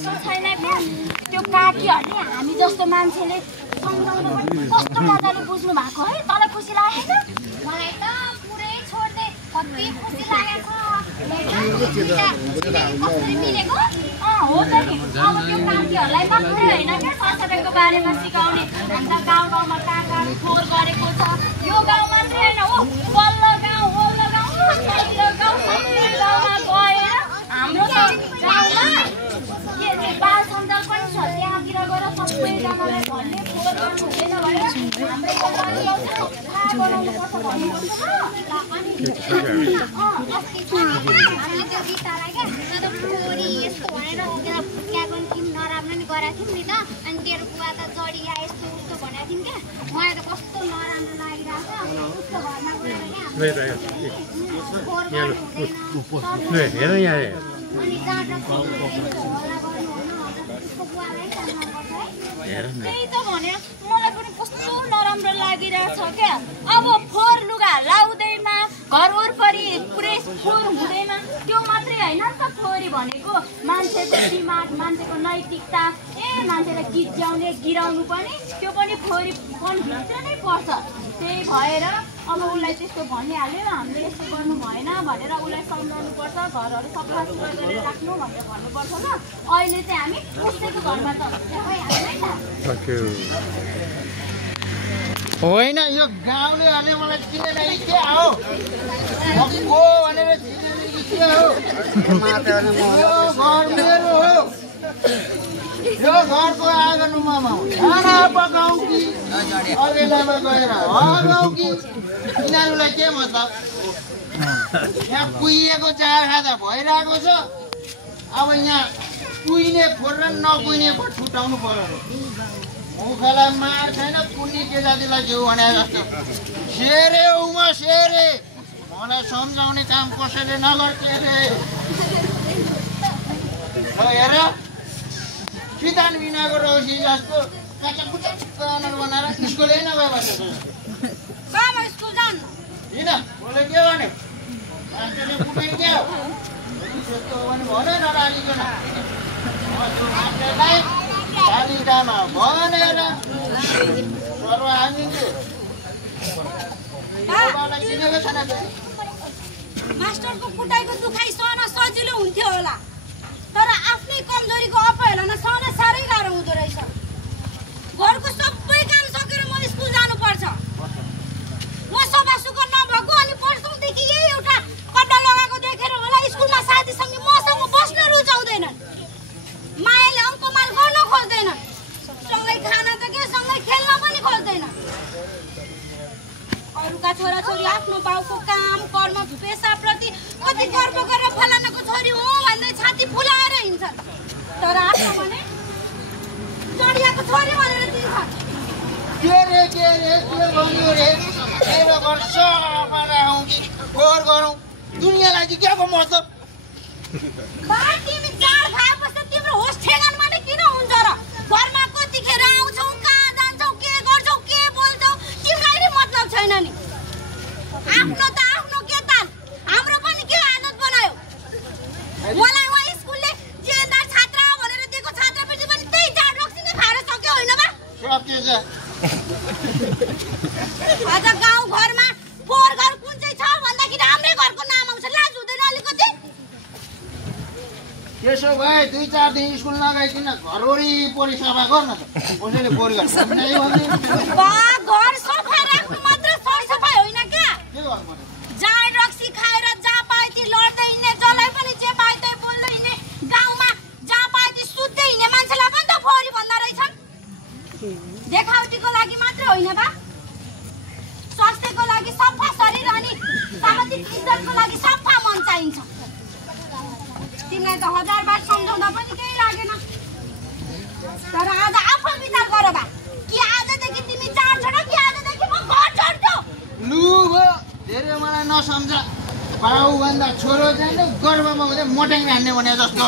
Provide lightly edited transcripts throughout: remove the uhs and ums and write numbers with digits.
छैन क्या त्यो काकीहरूले हामी जस्तो मान्छेले सम्झाउनु पनि कस्तो मजाले बुझ्नु भएको है। तँलाई खुसी लागेको मलाई त पुरै छोड्दै कति खुसी लागेको कसरी मिलेको। हो त नि। अब त्यो काकीहरूलाई मात्रै होइन क्या सरसफाइको बारेमा सिकाउने। अन्त गाउँ गाउँमा कहाँ कहाँ फोहोर गरेको छ यो गाउँ मात्रै होइन हो पल्लो गाउँ ओल्लो गाउँ सबैतिर गाउँमा गएर हाम्रो त गाउँमा बाल सञ्जाल पनि छ त्यहाँतिर गएर सबैजनालाई भन्ने फोहोर गर्नु हुँदैन भनेर हाम्रो थाहा बनाउनुपर्छ भन्नुपर्छ। हामीले त्यो गीतालाई क्या त फोहोरी यस्तो भनेर फुट्क्याएको थियौँ नराम्रो नि गराएको थियौँ नि त। अनि तेरो बुवा त जडिया यस्तो उस्तो भनेको थियौँ क्या मलाई त कस्तो नराम्रो लागिरहेको छ। उसको घरमा गएर अनि त्यही त भने मलाई पनि कस्तो नराम्रो लागिरहेछ क्या। अब फोहोर लुगा लाउँदैमा घर वरिपरि पुरै फोहोर हुँदैमा त्यो मात्रै होइन नि त। फोहोरी भनेको मान्छेको दिमाग मान्छेको नैतिकता मान्छेलाई गिज्याउने गिराउनु पनि त्यो पनि फोहोरी भित्र नै पर्छ। त्यही भएर अब उसलाई त्यस्तो भनिहाल्यो हामीले यस्तो गर्नु भएन भनेर उसलाई सम्झाउनु पर्छ। घरहरू सफा सुग्घर गरेर राख्नु भनेर भन्नुपर्छ ल। अहिले चाहिँ हामी कसैको घरमा त होइन यो गाउँलेहरूले मलाई चिनेन के हो को भनेर चिनेन के हो। यो घर मेरो हो। यो घरको आँगनमा खाना पकाउँ कि अघिल्लामा गएर हगाउँ कि यिनीहरूलाई के मतलब। यहाँ कुहिएको चार खाँदा भइरहेको छ। अब यहाँ कुहिने खोर र नकुहिने खोर छुटाउनु पर्यो। मुखलाई मार छैन कुन्नी के जातिलाई जिउ भने जस्तो सेरे उमा सेरे मलाई सम्झाउने काम कसैले नगर्थे रे। हेर सितान बिनाको रौसी जस्तो कचकुचक अनुहार बनाएर स्कुलै नगयो भने स्कुल जानु किन उसले के भने मान्छेले कुटै के हो त्यस्तो हो भने भन्यो नरालिकन मान्छेलाई कालिटामा भनेर सर्व हानिन्थ्यो। चिनेको छैन मास्टरको कुटाइको दुखाइ सहन सजिलो हुन्थ्यो होला तर आफ्नै कमजोरीको अपहेलना सहन साह्रै गाह्रो हुँदो रहेछ। घरको सबै काम सकेर म स्कुल जानुपर्छ। म सफा सुग्घर नभएको अनि पर्सौँदेखि यही एउटा कपडा लगाएको देखेर होला स्कुलमा साथीसँग मसँग बस्न रुचाउँदैनन्। मायाले अङ्कमाल गर्न खोज्दैनन्। सँगै खान त के सँगै खेल्न पनि खोज्दैन। अरूका छोराछोरी आफ्नो बाउको काम कर्म पेसाप्रति कति गर्व गरेर फलानाको छोरी हो भन्दै छाती फुलाएर हिँड्छन् तर आफ्नो भने जडियाको छोरी भनेर दिन्छन्। के भन्यो रे मेरो घर सफा राखौँ कि फोहोर गरौँ दुनियाँलाई चाहिँ के को मतलब। तिमी चार खाएपछि तिम्रो होस ठेगानमा नै किन हुन्छ र। घरमा कतिखेर आउँछौ कहाँ जान्छौ के गर्छौ के बोल्छौ तिमीलाई नै मतलब छैन नि। आफ्नो त आफ्नो के ताल हाम्रो पनि के आदत बनायो। मलाई उहाँ स्कुलले जेदार छात्र भनेर दिएको छात्रवृत्ति पनि त्यही जाड रक्सी नै खाएर सक्यो होइन बा। आज गाउँ घरमा फोहोर घर कुन चाहिँ छ भन्दाखेरि हाम्रै घरको नाम आउँछ। लाज हुँदैन अलिकति। त्यसो भए 2-4 दिन स्कुल नगइकन घर वरिपरि सफा गर्न त कसैले फोहोर गर्छ घर सफा राख्नु मात्र सरसफाइ होइन क्या। जाड रक्सी खाएर जहाँ पाए ती लड्दै हिँड्ने जसलाई पनि जे पाए त्यही बोल्दै हिँड्ने गाउँमा जहाँ पाए ती सुत्दै हिँड्ने मान्छेलाई पनि त फोहोरी भन्दा रहेछन्। देखावटीको लागि मात्र होइन बा स्वास्थ्यको लागि सफा शरीर अनि सामाजिक इज्जतको लागि सफा मन चाहिन्छ। तिमीलाई त 1000 बार सम्झाउँदा पनि केही लागेन तर आज आफू विचार गर बा कि आजदेखि तिमी चाड छोड कि आजदेखि म घर छोड्छु। लु धेरै मलाई नसम्झ बाउभन्दा छोरो चाहिँ गर्वमा हुँदै मोटाङ हान्ने भने जस्तो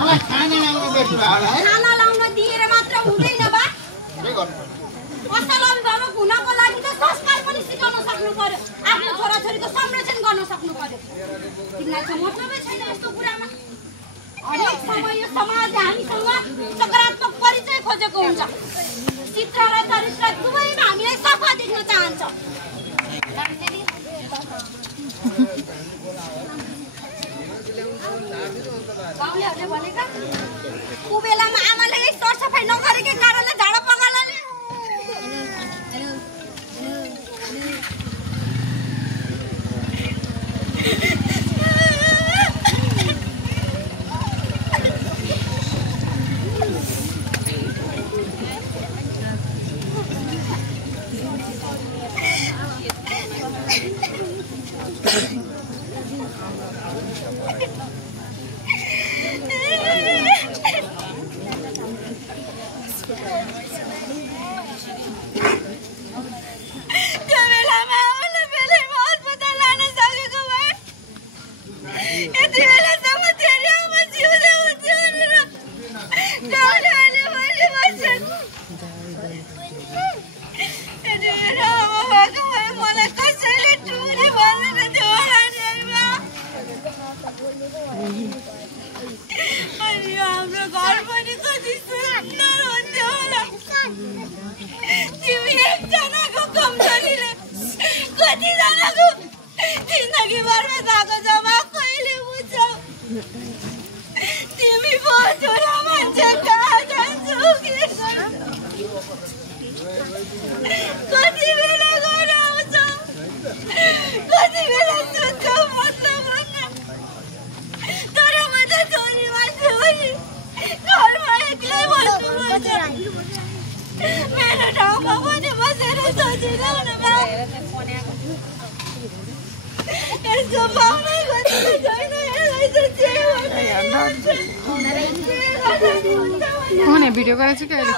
मलाई खाना लाउनु बेच्नु होला है। खाना लाउन दिएर मात्र हुँदैन बा के गर्नु असल अभिभावक हुनको लागि त संस्कार पनि सिकाउन सक्नु पर्यो। आफ्नो छोराछोरीको संरक्षण गर्न सक्नु पर्यो। तिमीलाई त मतलबै छैन यस्तो कुरामा। हरेक समय यो समाजले हामीसँग सकारात्मक परिचय खोजेको हुन्छ। चित्र र चरित्र दुवैमा हामीलाई सफा देख्न चाहन्छ। गाउँलेहरूले भनेका कुबेलामा आमाले सरसफाइ नगरेकै कारणले झाडा पगालाले भिडियो गरेको छु कि अहिले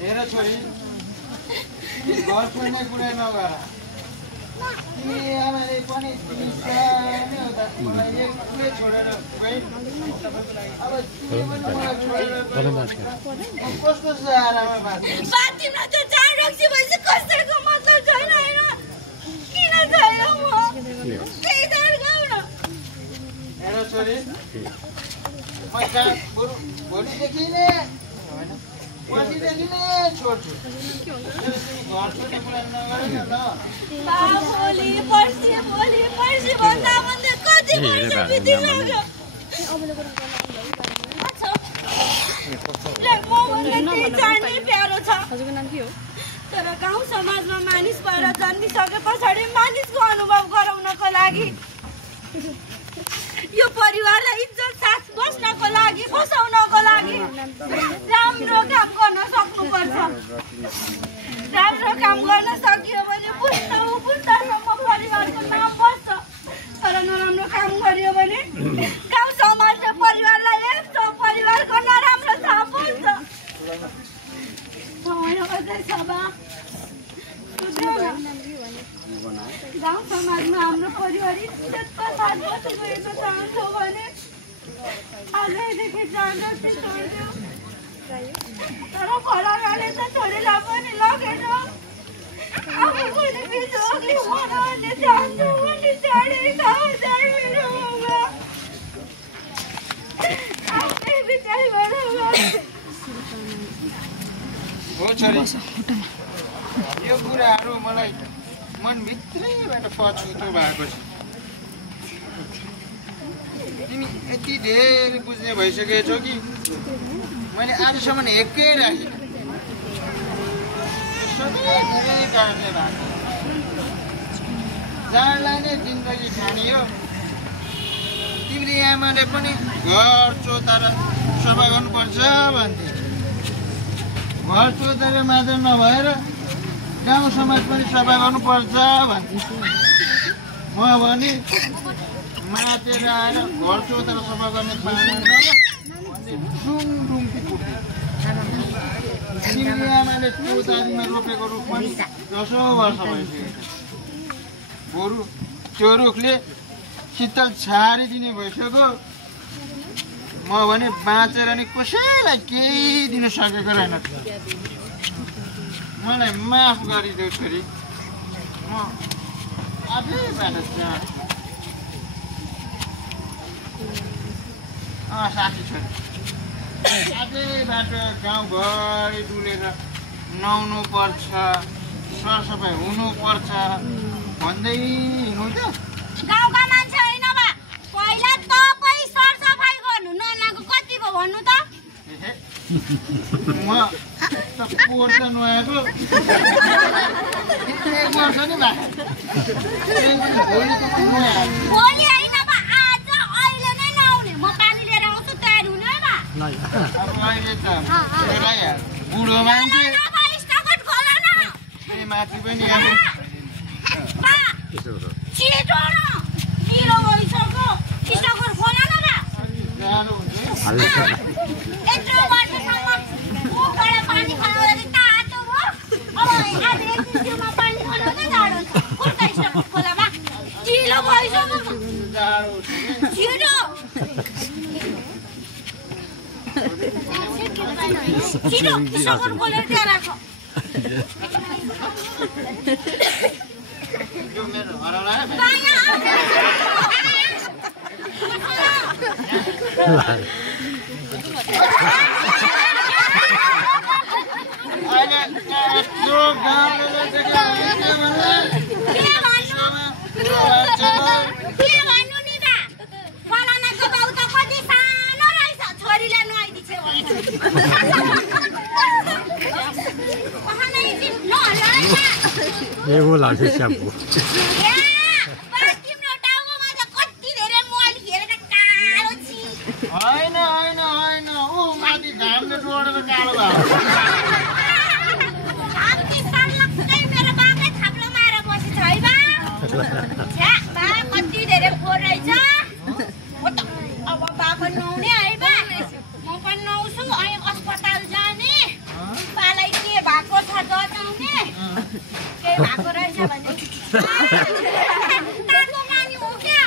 मेरो छोरी घर छोड्ने कुरा नगर आमाले पनि मलाई एक्लै छोडेर अब कस्तो छ आराममा बाँच्नु त चार रक्सी भएपछि कसैको मतलब छैन होइन किन छैन म त्यही त गाउँ न मेरो छोरी म भोलिदेखि नै पर्सिदेखि नै छोड्छु घर छोड्ने कुरा नगर न भोलि भन्दा कति वर्ष बितिसक्यो प्यारो छ तर गाउँ समाजमा मानिस भएर जन्मिसके पछाडि मानिसको अनुभव गराउनको लागि यो परिवारलाई इज्जत साथ बस्नको लागि बसाउनको लागि राम्रो काम गर्न सक्नुपर्छ। राम्रो काम गर्न सकियो भने पुस्तासम्म परिवारको नाम बस्छ तर नराम्रो काम गरियो भने गाउँ समाज र परिवारलाई एक परिवारको नराम्रो छाप पर्छ। गाउँ समाजमा हाम्रो परिवार इज्जतको साथ बसिरहेको चाहन्छौँ भने आजैदेखि जाँदै छोड्यो तर फलानाले त छोरीलाई पनि लगेन आफू पनि बिजोगले मनाउने चाहन्छु भने चढेको मेरो आफ्नै विचारबाट हो छोरी यो कुराहरू मलाई मनभित्रैबाट पछुतो भएको छ तिमी यति धेरै बुझ्ने भइसकेछौ कि मैले आजसम्म एकै राखेँ सबै धेरै कारणले भएको जाडलाई नै जिन्दगी ठानियो तिम्रो आमाले पनि घर चोताएर सफा गर्नुपर्छ भन्थे घर चोताएर मात्र नभएर गाउँ समाज पनि सफा गर्नुपर्छ भन्थे म भने मातेर आएर घर चोताएर सफा गर्ने पाएन डुङडुङकी कुट्थे तिम्रो आमाले चौतारीमा रोपेको रुख पनि 10 वर्ष भइसकेको बरु त्यो रुखले शीतल छारिदिने भइसक्यो म भने बाँचेर नि कसैलाई केही दिन सकेको रहेन मलाई माफ गरिदेऊ छोरी म आफैबाट साथी छोरी आजैबाट गाउँभरि डुलेर नुहाउनु पर्छ सरसफाइ हुनुपर्छ भन्दै हिँड्नु त गाउँका मान्छे होइन बा पहिला तपाईँ सरसफाइ गर्नु नलागु कति भयो भन्नु त म त पोहोर त नुहाएको 1 वर्ष नि भोलि होइन बा आज अहिले नै नआउने म पानी लिएर आउँछु तयार हुनु है बा अब अहिले त बुढो मान्छे माथि पनि बा छिटो न ढिलो भइसक्यो स्टोकर खोल न बा गाह्रो हुन्छ यत्रो वर्षसम्म मुखबाट पानी खनाउँदै तातो भयो अब आज एक दिनमा पानी खनाउँदै जाडो छ कुर्ता स्टोकर खोला बा ढिलो भइसक्यो गाह्रो छिटो छिटो स्टोकर खोलेर त्यहाँ राख यो मेरो हराला वो लाग्छ स्याम्पू होइन होइन होइन ऊ माथि घामले डोडेर कालो कति धेरै फोहोर रहेछ अब बाबा नुहाउने है बा म पनि नुहाउँछु अनि अस्पताल जाने बालाई के भएको छ जचाउने के भएको रहेछ भने तातो नानी हो क्या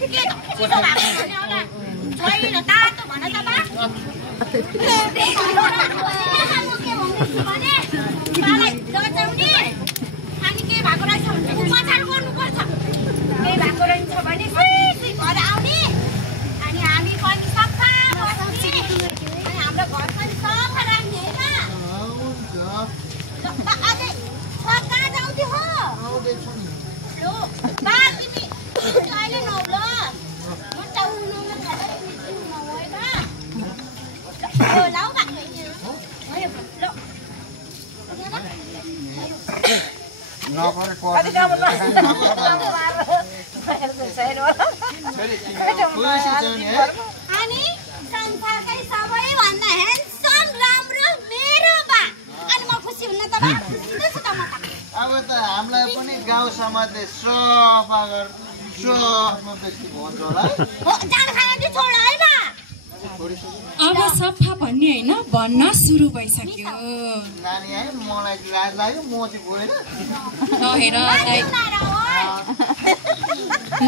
के छिटो भएको भने होला छैन तातो भन त बा भने बालाई जचाउने अनि के भएको रहेछ भने उपचार गर्नुपर्छ के भएको रहेछ भने घर आउने अनि हामी पनि सफा बस्ने अनि हाम्रो घर पनि सफा राख्ने होइन अझै कहाँ जाउँथ्यो हो लो बा तिमी अहिले नौल म टाउनुमा लाउ बा अनि संसारकै सबैभन्दा ह्यान्डसम राम्रो मेरो बा अनि म खुसी हुन्न त बा त्यसो त म अब त हामीलाई पनि गाउँ समाजले सफा गर सफा बेसी भन्छ होला जान खान चाहिँ छोड है बा अब सफा भन्ने होइन भन्न सुरु भइसक्यो नानी है मलाई लाज लाग्यो म चाहिँ गएन ल हेर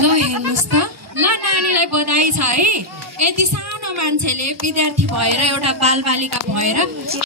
ल हेर्नुहोस् त ल नानीलाई बधाई छ है यति सानो मान्छेले विद्यार्थी भएर एउटा बालबालिका भएर